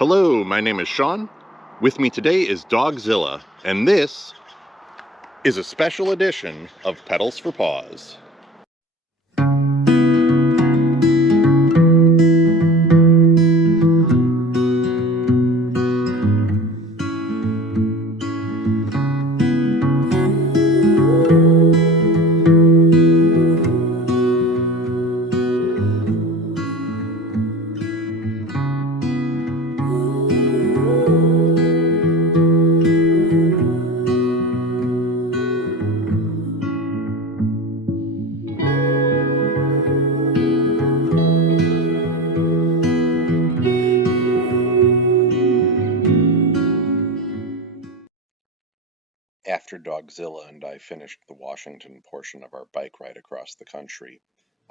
Hello, my name is Sean. With me today is Dogzilla, and this is a special edition of Pedals4Paws. After Dogzilla and I finished the Washington portion of our bike ride across the country,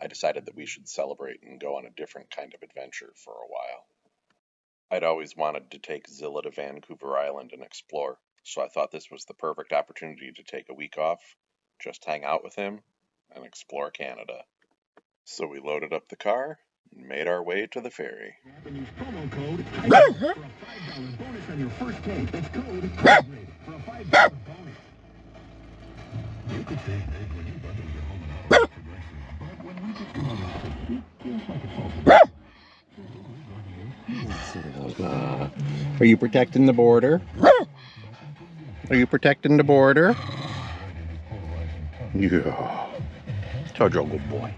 I decided that we should celebrate and go on a different kind of adventure for a while. I'd always wanted to take Zilla to Vancouver Island and explore, so I thought this was the perfect opportunity to take a week off, just hang out with him, and explore Canada. So we loaded up the car and made our way to the ferry. And use promo code for a $5 bonus on your first date. That's code for a $5 bonus. You could say big when your buddies are home and out progressive, but when we get to it feels like a fault. Are you protecting the border? Are you protecting the border? Yeah. Such a good boy.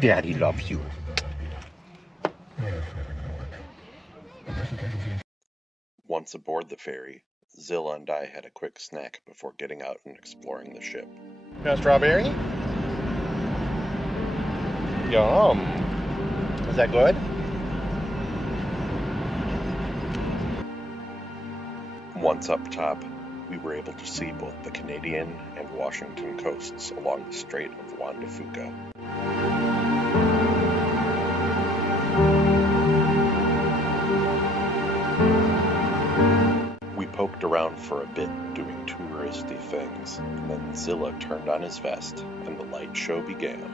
Daddy loves you. Once aboard the ferry, Zilla and I had a quick snack before getting out and exploring the ship. Got a strawberry? Yum. Is that good? Once up top, we were able to see both the Canadian and Washington coasts along the Strait of Juan de Fuca. We poked around for a bit doing touristy things, and then Zilla turned on his vest and the light show began.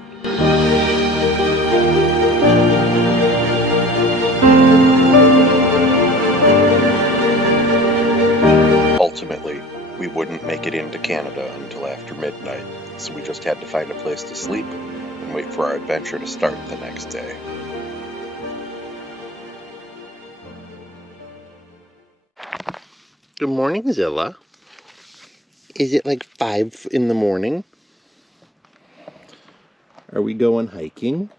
Ultimately, we wouldn't make it into Canada until after midnight, so we just had to find a place to sleep and wait for our adventure to start the next day. Good morning, Zilla. Is it like 5 in the morning? Are we going hiking?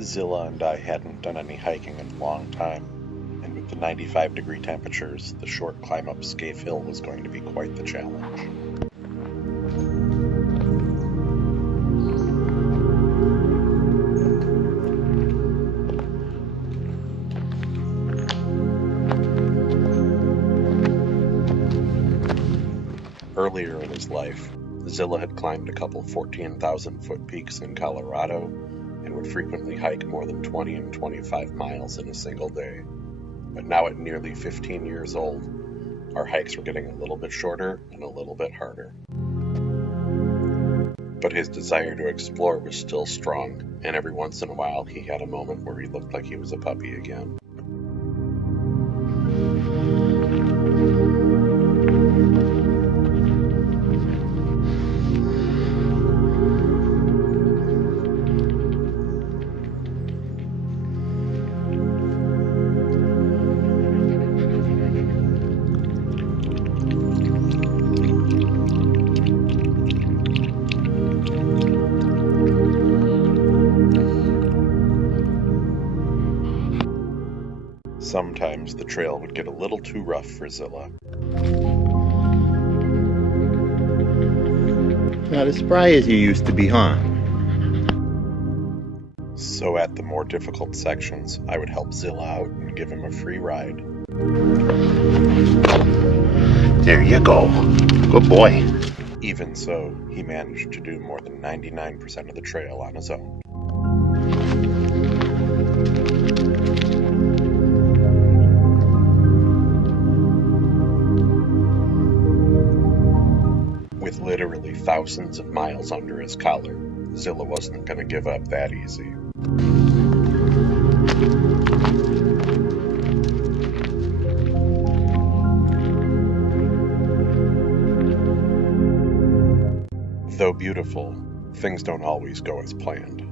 Zilla and I hadn't done any hiking in a long time, and with the 95-degree temperatures, the short climb up Scaife Hill was going to be quite the challenge. Earlier in his life, Zilla had climbed a couple 14,000-foot peaks in Colorado and would frequently hike more than 20 and 25 miles in a single day. But now at nearly 15 years old, our hikes were getting a little bit shorter and a little bit harder. But his desire to explore was still strong, and every once in a while he had a moment where he looked like he was a puppy again. Sometimes the trail would get a little too rough for Zilla. Not as spry as you used to be, huh? So at the more difficult sections, I would help Zilla out and give him a free ride. There you go. Good boy. Even so, he managed to do more than 99% of the trail on his own. With literally thousands of miles under his collar, Zilla wasn't going to give up that easy. Though beautiful, things don't always go as planned.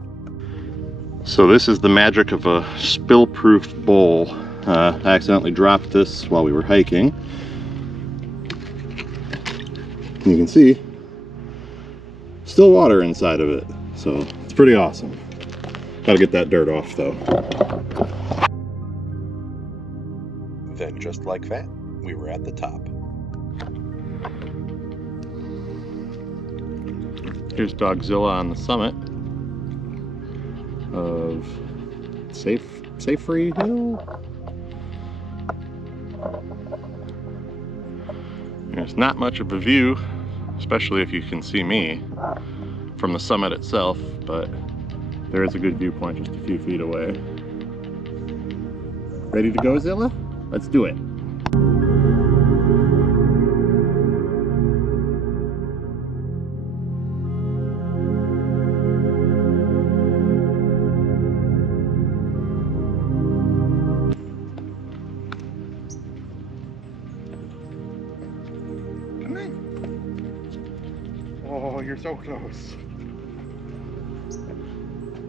So this is the magic of a spill-proof bowl. I accidentally dropped this while we were hiking. You can see still water inside of it, so it's pretty awesome. Gotta get that dirt off though. Then just like that, we were at the top. Here's Dogzilla on the summit of Safety Hill. There's not much of a view, especially if you can see me from the summit itself, but there is a good viewpoint just a few feet away. Ready to go, Zilla? Let's do it. Come on. Oh, you're so close.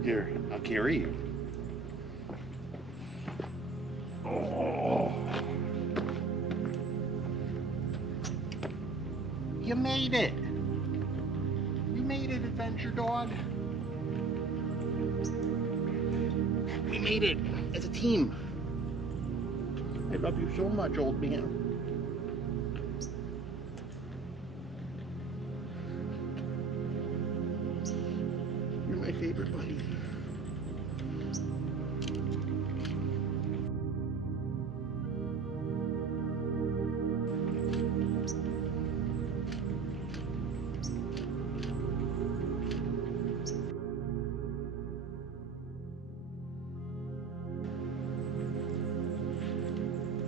Here, I'll carry you. Oh. You made it. You made it, adventure dog. We made it as a team. I love you so much, old man. You're my favorite buddy.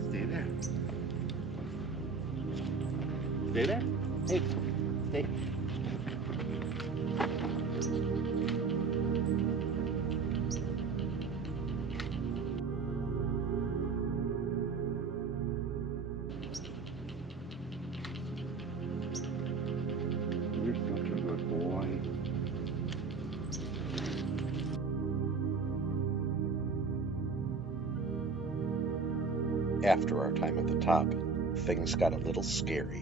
Stay there. Stay there. Hey, stay. You're such a good boy. After our time at the top, things got a little scary.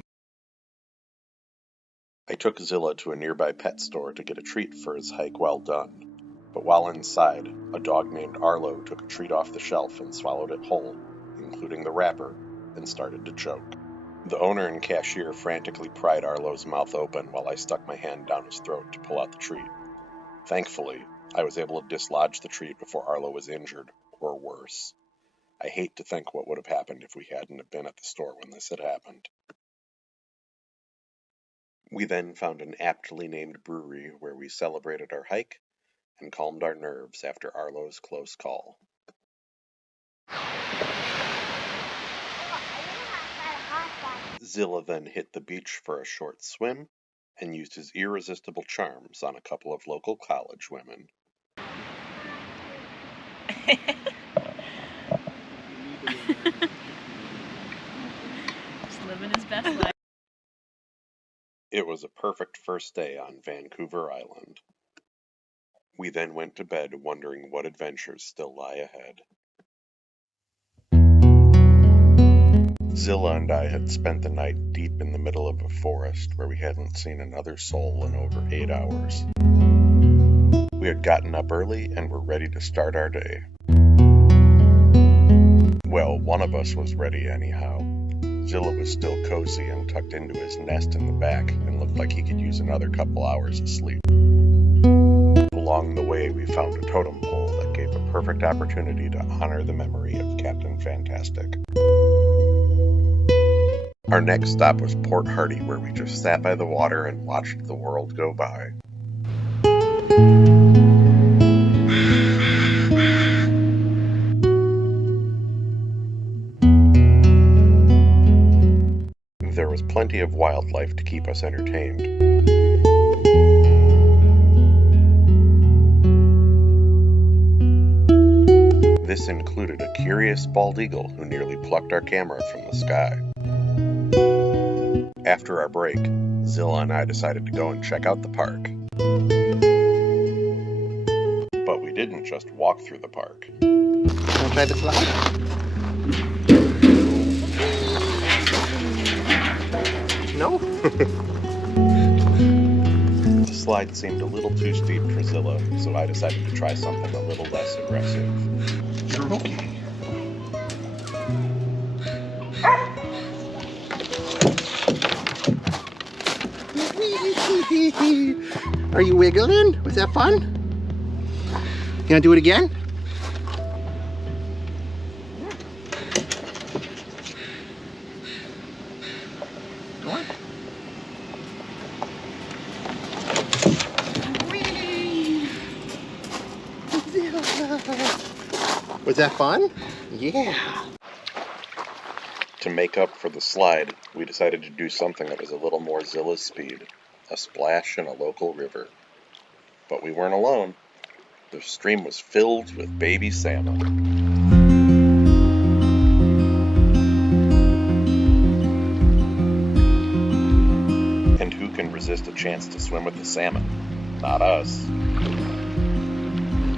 I took Zilla to a nearby pet store to get a treat for his hike well done. But while inside, a dog named Arlo took a treat off the shelf and swallowed it whole, including the wrapper, and started to choke. The owner and cashier frantically pried Arlo's mouth open while I stuck my hand down his throat to pull out the treat. Thankfully, I was able to dislodge the treat before Arlo was injured, or worse. I hate to think what would have happened if we hadn't have been at the store when this had happened. We then found an aptly named brewery where we celebrated our hike and calmed our nerves after Arlo's close call. Zilla then hit the beach for a short swim and used his irresistible charms on a couple of local college women. Just living his best life. It was a perfect first day on Vancouver Island. We then went to bed wondering what adventures still lie ahead. Zilla and I had spent the night deep in the middle of a forest where we hadn't seen another soul in over 8 hours. We had gotten up early and were ready to start our day. Well, one of us was ready anyhow. Zilla was still cozy and tucked into his nest in the back and looked like he could use another couple hours of sleep. Along the way, we found a totem pole that gave a perfect opportunity to honor the memory of Captain Fantastic. Our next stop was Port Hardy, where we just sat by the water and watched the world go by. There was plenty of wildlife to keep us entertained. This included a curious bald eagle who nearly plucked our camera from the sky. After our break, Zilla and I decided to go and check out the park. But we didn't just walk through the park. Wanna try the slide? No? The slide seemed a little too steep for Zilla, so I decided to try something a little less aggressive. You're okay. Are you wiggling? Was that fun? You gonna do it again? Go on. Was that fun? Yeah. To make up for the slide, we decided to do something that was a little more Zilla's speed, a splash in a local river. But we weren't alone. The stream was filled with baby salmon. And who can resist a chance to swim with the salmon? Not us.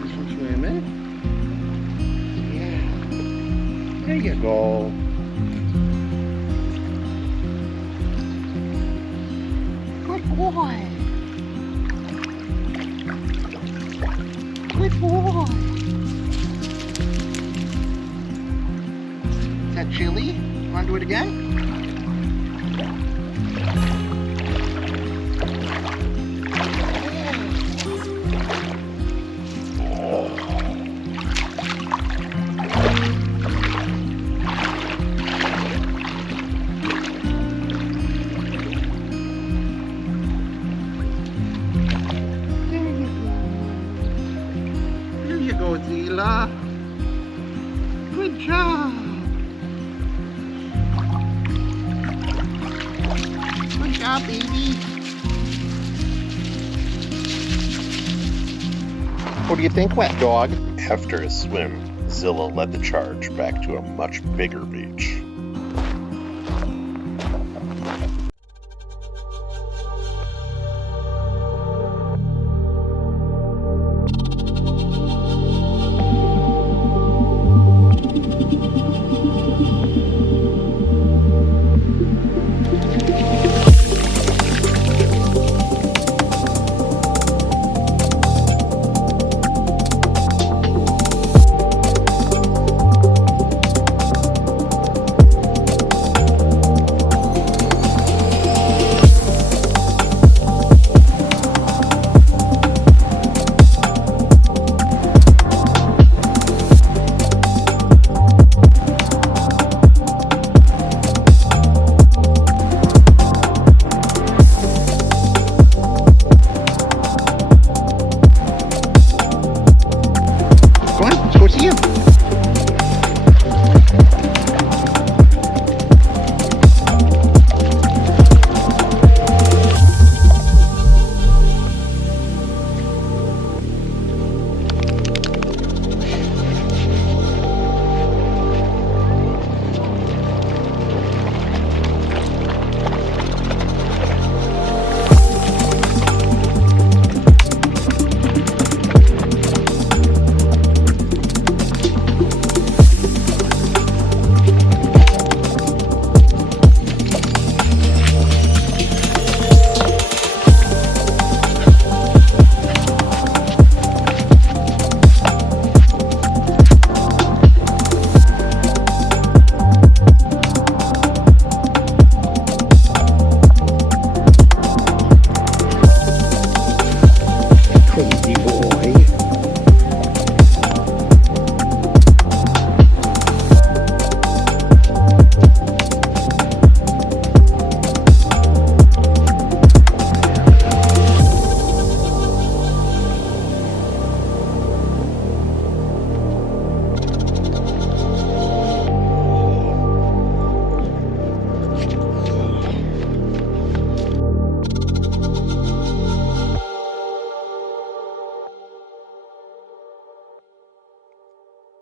Some swimming. Yeah. There you go. Good boy. Good boy. Is that chili? Want to do it again? Dogzilla. Good job. Good job, baby. What do you think, wet dog? After a swim, Zilla led the charge back to a much bigger beach.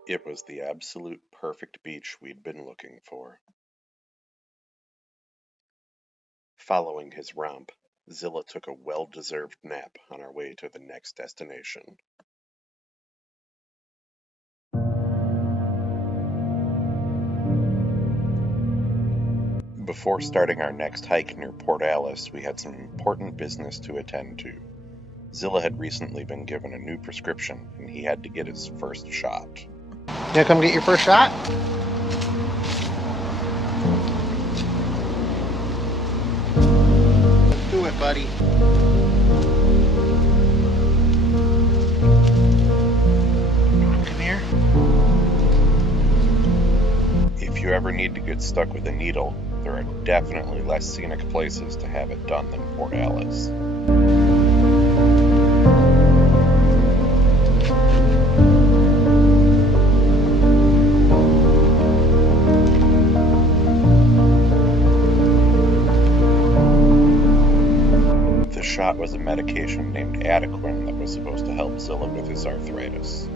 It was the absolute perfect beach we'd been looking for. Following his romp, Zilla took a well-deserved nap on our way to the next destination. Before starting our next hike near Port Alice, we had some important business to attend to. Zilla had recently been given a new prescription, and he had to get his first shot. You gonna come get your first shot? Let's do it, buddy. Come here. If you ever need to get stuck with a needle, there are definitely less scenic places to have it done than Port Alice. The shot was a medication named Adequin that was supposed to help Zilla with his arthritis.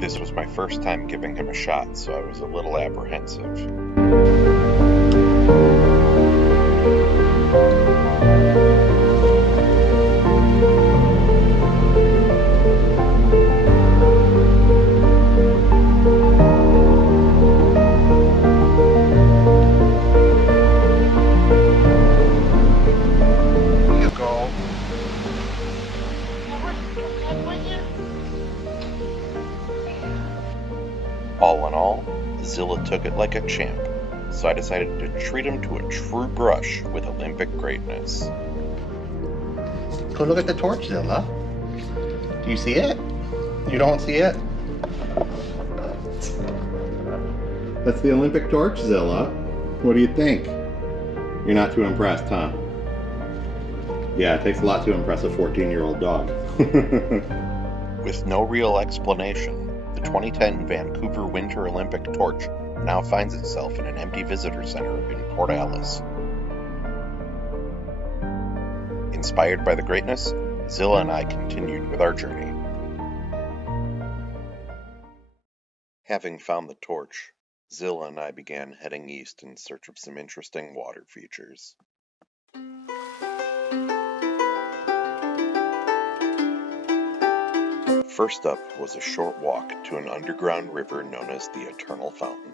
This was my first time giving him a shot, so I was a little apprehensive. You go. All in all, Zilla took it like a champ, so I decided to treat him to a true brush with Olympic greatness. Go look at the torch, Zilla. Do you see it? You don't see it? That's the Olympic torch, Zilla. What do you think? You're not too impressed, huh? Yeah, it takes a lot to impress a 14-year-old dog. With no real explanation, the 2010 Vancouver Winter Olympic torch now finds itself in an empty visitor center in Port Alice. Inspired by the greatness, Zilla and I continued with our journey. Having found the torch, Zilla and I began heading east in search of some interesting water features. First up was a short walk to an underground river known as the Eternal Fountain.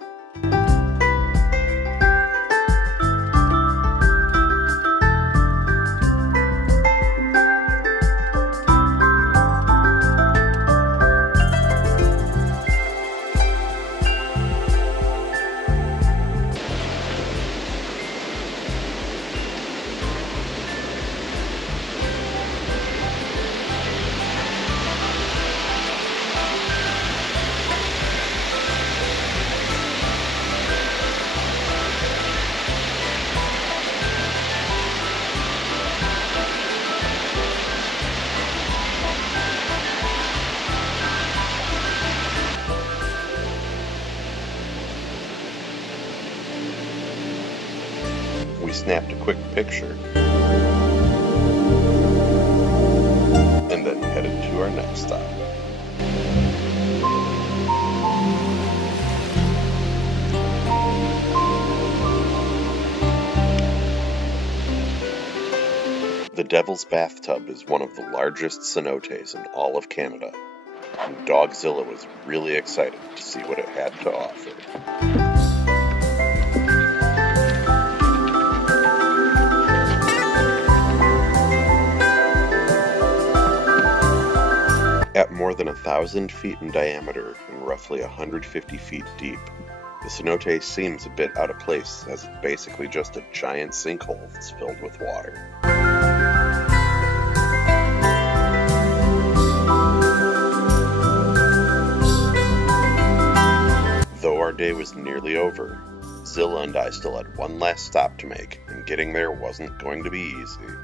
We snapped a quick picture and then headed to our next stop. The Devil's Bathtub is one of the largest cenotes in all of Canada, and Dogzilla was really excited to see what it had to offer. At more than 1,000 feet in diameter and roughly 150 feet deep, the cenote seems a bit out of place as it's basically just a giant sinkhole that's filled with water. Though our day was nearly over, Zilla and I still had one last stop to make, and getting there wasn't going to be easy.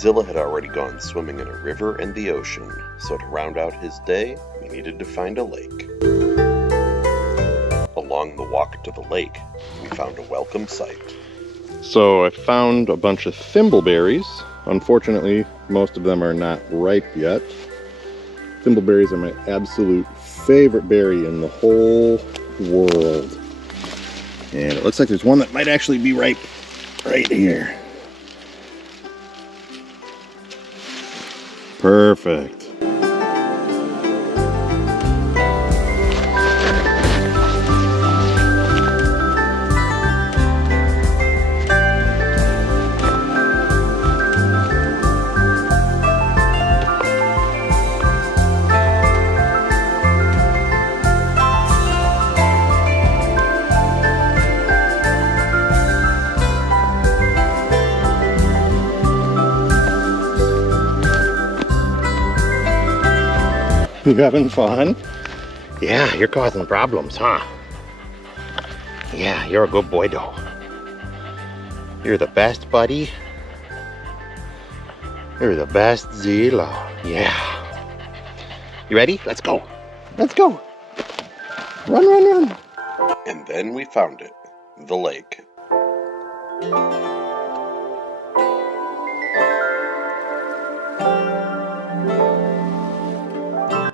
Zilla had already gone swimming in a river and the ocean, so to round out his day, we needed to find a lake. Along the walk to the lake, we found a welcome sight. So I found a bunch of thimbleberries. Unfortunately, most of them are not ripe yet. Thimbleberries are my absolute favorite berry in the whole world. And it looks like there's one that might actually be ripe right here. Perfect. You having fun? Yeah, you're causing problems, huh? Yeah, you're a good boy, though. You're the best, buddy. You're the best, Zilla. Yeah. You ready? Let's go. Let's go. Run, run, run. And then we found it, the lake.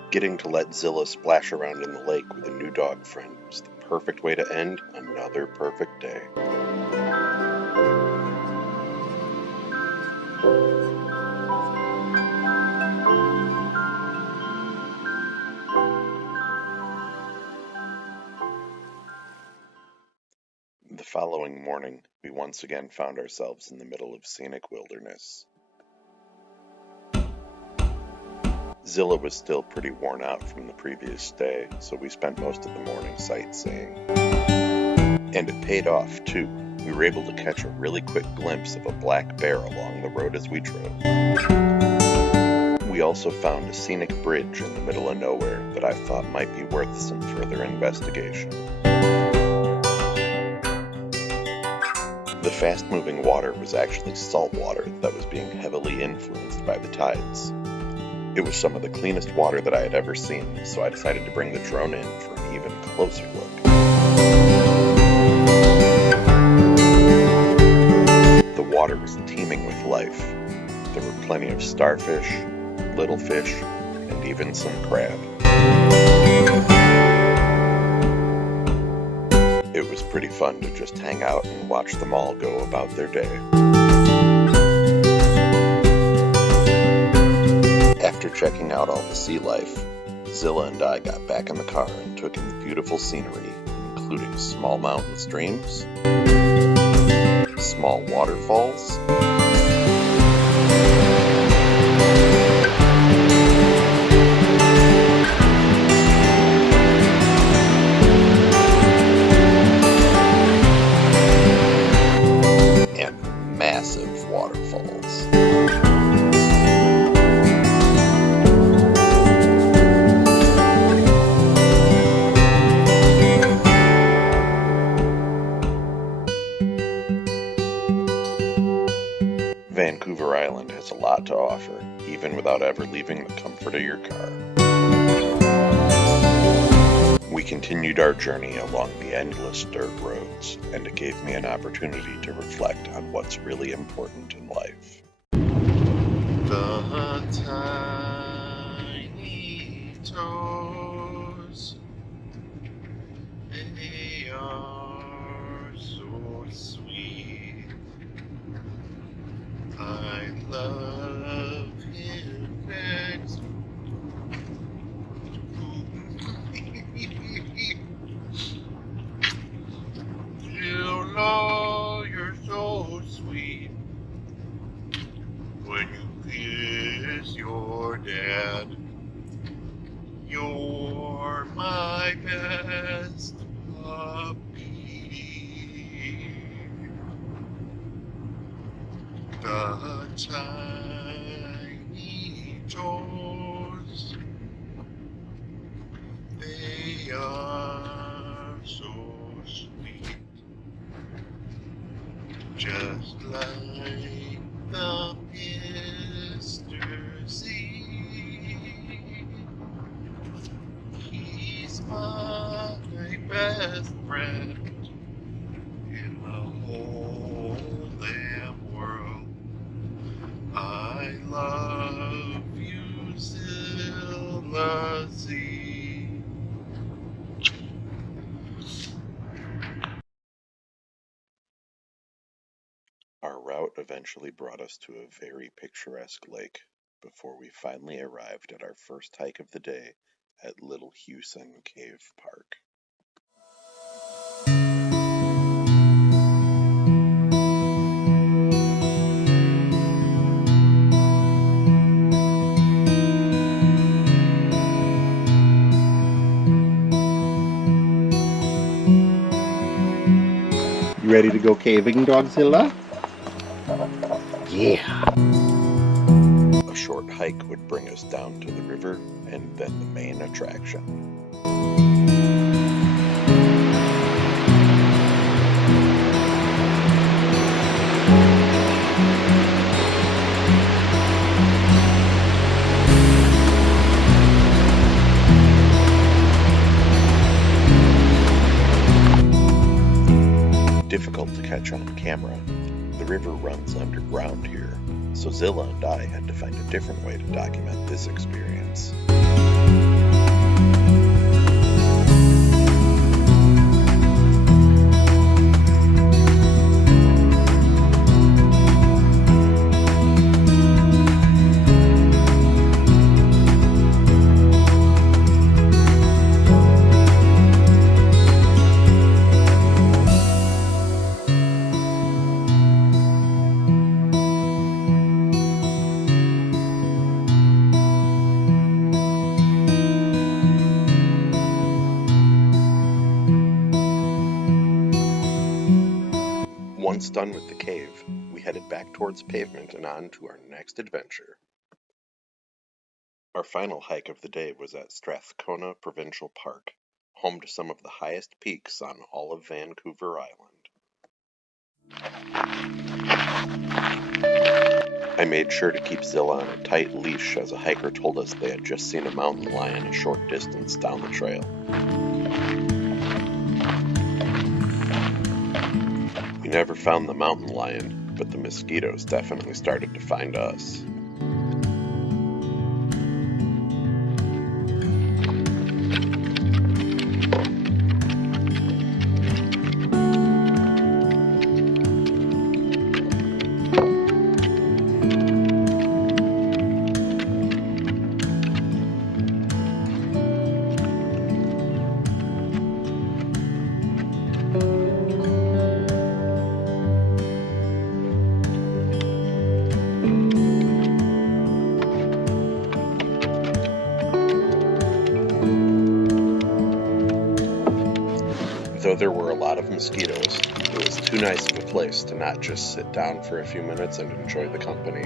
Getting to let Zilla splash around in the lake with a new dog friend was the perfect way to end another perfect day. The following morning, we once again found ourselves in the middle of scenic wilderness. Zilla was still pretty worn out from the previous day, so we spent most of the morning sightseeing. And it paid off, too. We were able to catch a really quick glimpse of a black bear along the road as we drove. We also found a scenic bridge in the middle of nowhere that I thought might be worth some further investigation. The fast-moving water was actually salt water that was being heavily influenced by the tides. It was some of the cleanest water that I had ever seen, so I decided to bring the drone in for an even closer look. The water was teeming with life. There were plenty of starfish, little fish, and even some crab. It was pretty fun to just hang out and watch them all go about their day. After checking out all the sea life, Zilla and I got back in the car and took in the beautiful scenery, including small mountain streams, small waterfalls, and massive waterfalls. Vancouver Island has a lot to offer, even without ever leaving the comfort of your car. We continued our journey along the endless dirt roads, and it gave me an opportunity to reflect on what's really important in life. The tiny toes, they are so sweet. I love him next. You know you're so sweet when you kiss your dad. You're my best puppy. The tiny toes, they are so sweet, just like the Our route eventually brought us to a very picturesque lake before we finally arrived at our first hike of the day at Little Hewson Cave Park. You ready to go caving, Dogzilla? Yeah. A short hike would bring us down to the river and then the main attraction. Difficult to catch on camera, the river runs underground here, so Zilla and I had to find a different way to document this experience. Once done with the cave, we headed back towards pavement and on to our next adventure. Our final hike of the day was at Strathcona Provincial Park, home to some of the highest peaks on all of Vancouver Island. I made sure to keep Zilla on a tight leash as a hiker told us they had just seen a mountain lion a short distance down the trail. We never found the mountain lion, but the mosquitoes definitely started to find us. Though there were a lot of mosquitoes, it was too nice of a place to not just sit down for a few minutes and enjoy the company.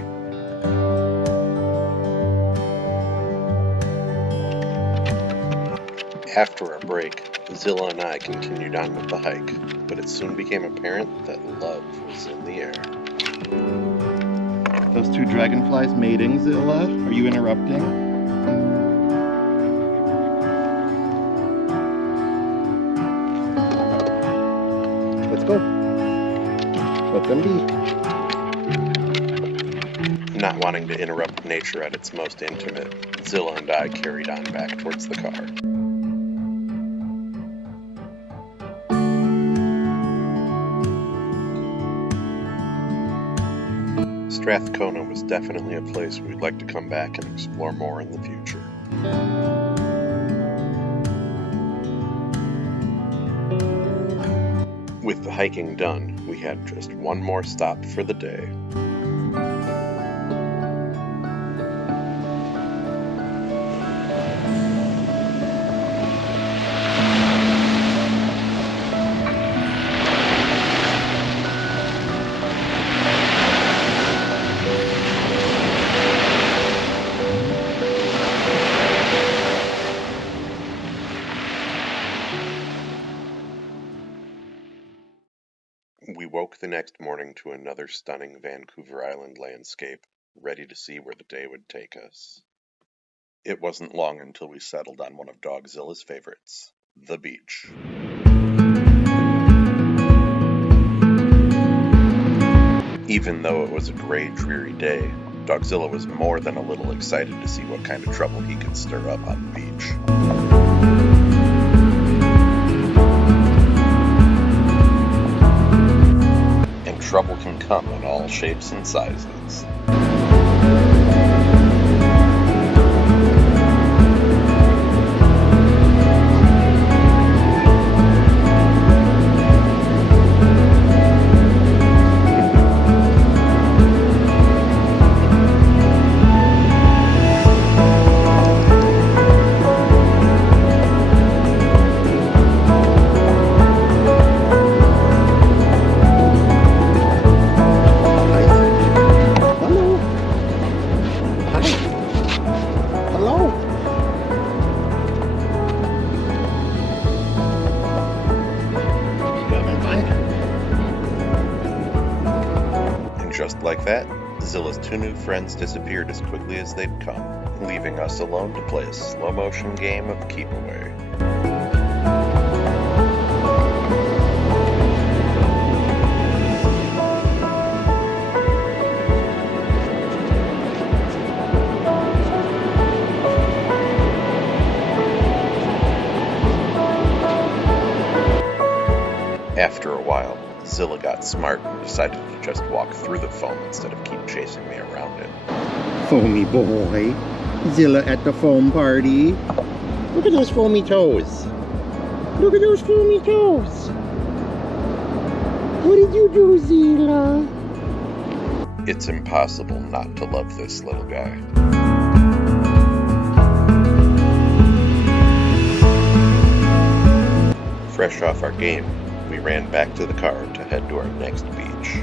After our break, Zilla and I continued on with the hike, but it soon became apparent that love was in the air. Those two dragonflies mating, Zilla? Are you interrupting? Let's go. Let them be. Not wanting to interrupt nature at its most intimate, Zilla and I carried on back towards the car. Strathcona was definitely a place we'd like to come back and explore more in the future. With the hiking done, we had just one more stop for the day. We woke the next morning to another stunning Vancouver Island landscape, ready to see where the day would take us. It wasn't long until we settled on one of Dogzilla's favorites, the beach. Even though it was a gray, dreary day, Dogzilla was more than a little excited to see what kind of trouble he could stir up on the beach. trouble can come in all shapes and sizes. Just like that, Zilla's two new friends disappeared as quickly as they'd come, leaving us alone to play a slow-motion game of keep away. After a while, Zilla got smart and decided to just walk through the foam instead of keep chasing me around it. Foamy boy. Zilla at the foam party. Look at those foamy toes. Look at those foamy toes. What did you do, Zilla? It's impossible not to love this little guy. Fresh off our game, we ran back to the car to head to our next beach.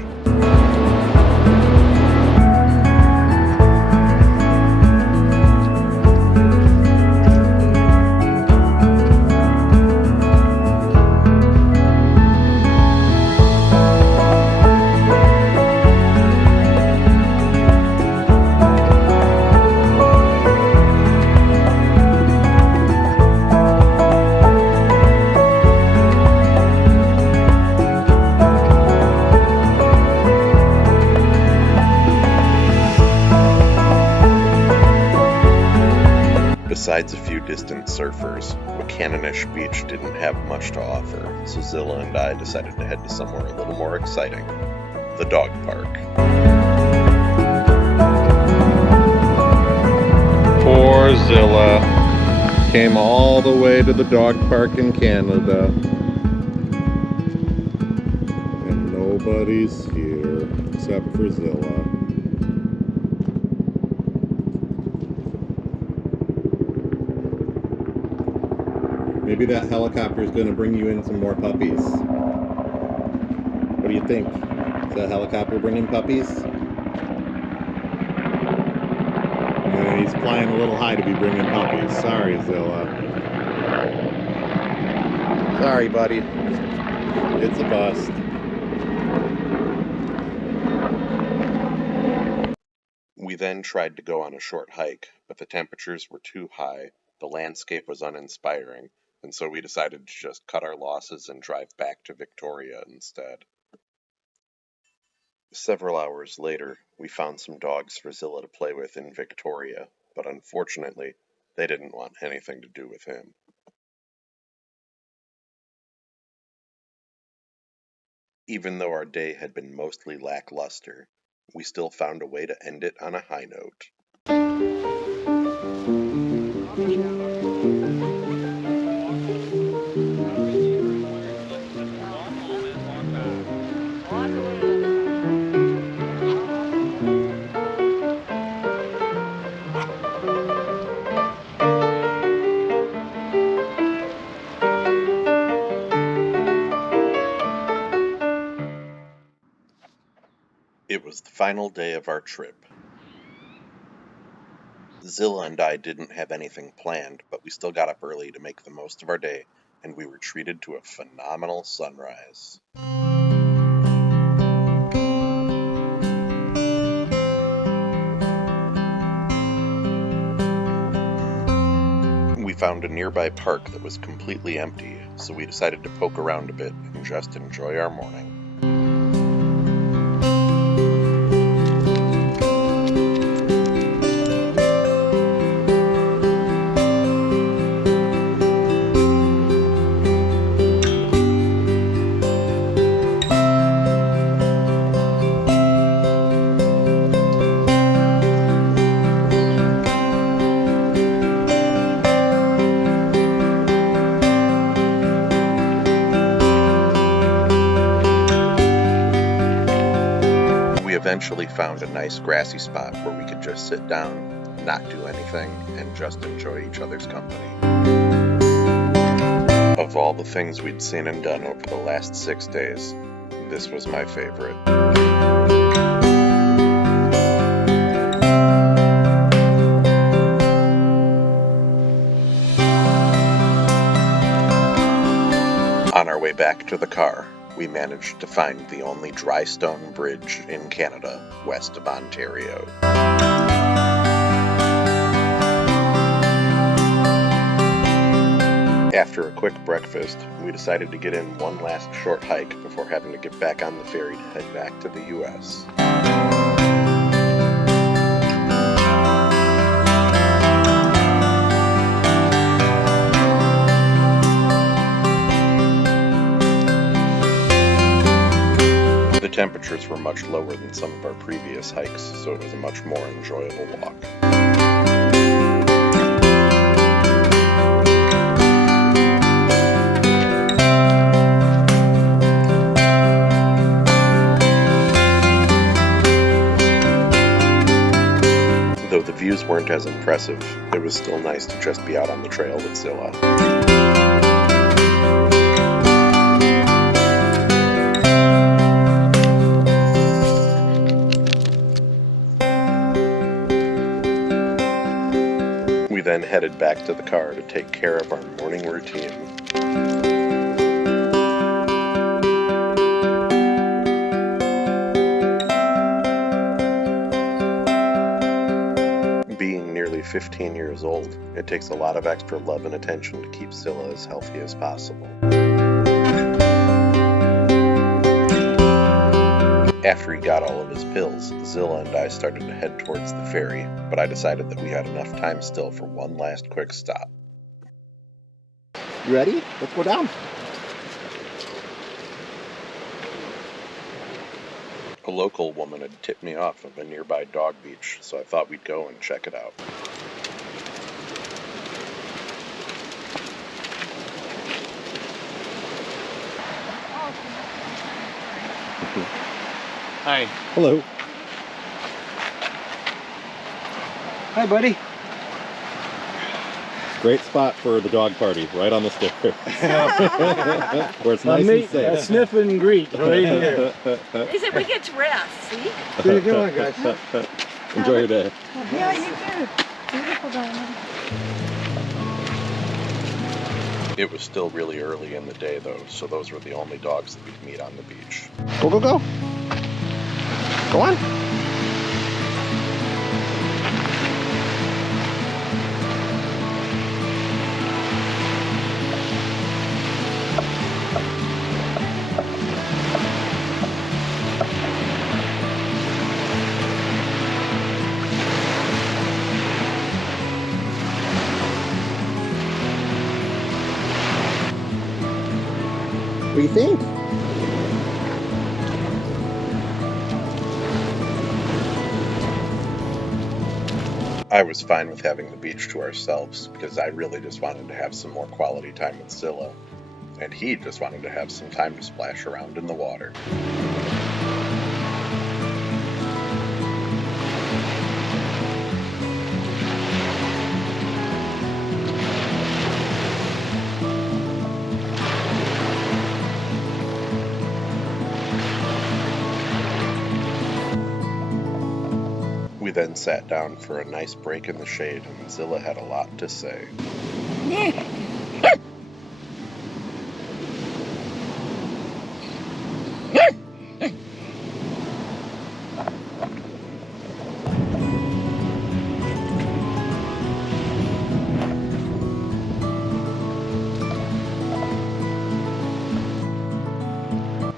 Besides a few distant surfers, Wakananish Beach didn't have much to offer, so Zilla and I decided to head to somewhere a little more exciting, the dog park. Poor Zilla. Came all the way to the dog park in Canada. And nobody's here except for Zilla. Maybe that helicopter is going to bring you in some more puppies. What do you think? Is that helicopter bringing puppies? Yeah, he's flying a little high to be bringing puppies. Sorry, Zilla. Sorry, buddy. It's a bust. We then tried to go on a short hike, but the temperatures were too high, the landscape was uninspiring, and so we decided to just cut our losses and drive back to Victoria instead. Several hours later, we found some dogs for Zilla to play with in Victoria, but unfortunately, they didn't want anything to do with him. Even though our day had been mostly lackluster, we still found a way to end it on a high note. It was the final day of our trip. Zilla and I didn't have anything planned, but we still got up early to make the most of our day, and we were treated to a phenomenal sunrise. We found a nearby park that was completely empty, so we decided to poke around a bit and just enjoy our morning. eventually found a nice grassy spot where we could just sit down, not do anything, and just enjoy each other's company. Of all the things we'd seen and done over the last 6 days, this was my favorite. On our way back to the car, we managed to find the only dry stone bridge in Canada, west of Ontario. After a quick breakfast, we decided to get in one last short hike before having to get back on the ferry to head back to the U.S. The temperatures were much lower than some of our previous hikes, so it was a much more enjoyable walk. Though the views weren't as impressive, it was still nice to just be out on the trail with Zilla. We then headed back to the car to take care of our morning routine. Being nearly 15 years old, it takes a lot of extra love and attention to keep Zilla as healthy as possible. After he got all of his pills, Zilla and I started to head towards the ferry, but I decided that we had enough time still for one last quick stop. You ready? Let's go down. A local woman had tipped me off of a nearby dog beach, so I thought we'd go and check it out. Hi. Hello. Hi, buddy. Great spot for the dog party, right on the stairs. Where it's nice and A safe. sniff and greet right here. He said we get to rest, see? There you go, guys. Enjoy your day. Yeah, you too. Beautiful diamond. It was still really early in the day, though, so those were the only dogs that we'd meet on the beach. Go, go, go. Go on. What do you think? I was fine with having the beach to ourselves because I really just wanted to have some more quality time with Zilla, and he just wanted to have some time to splash around in the water. We then sat down for a nice break in the shade, and Zilla had a lot to say.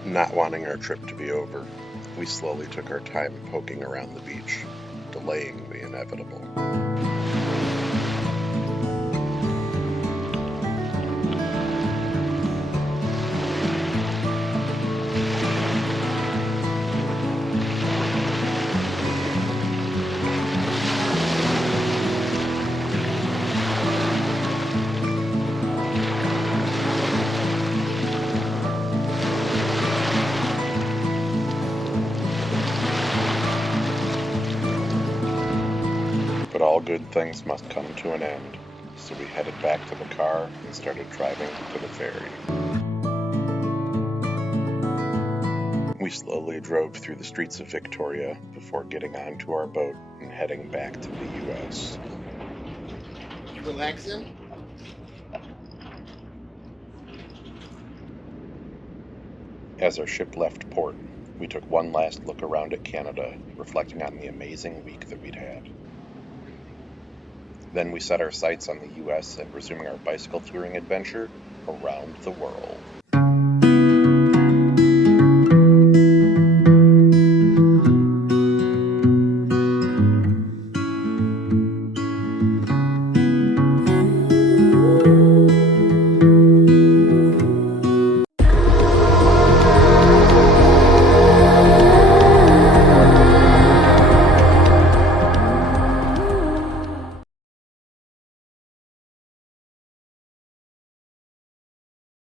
Not wanting our trip to be over, we slowly took our time poking around the beach, delaying the inevitable. But all good things must come to an end, so we headed back to the car and started driving to the ferry. We slowly drove through the streets of Victoria before getting onto our boat and heading back to the U.S. You relaxing? As our ship left port, we took one last look around at Canada, reflecting on the amazing week that we'd had. Then we set our sights on the U.S. and resuming our bicycle touring adventure around the world.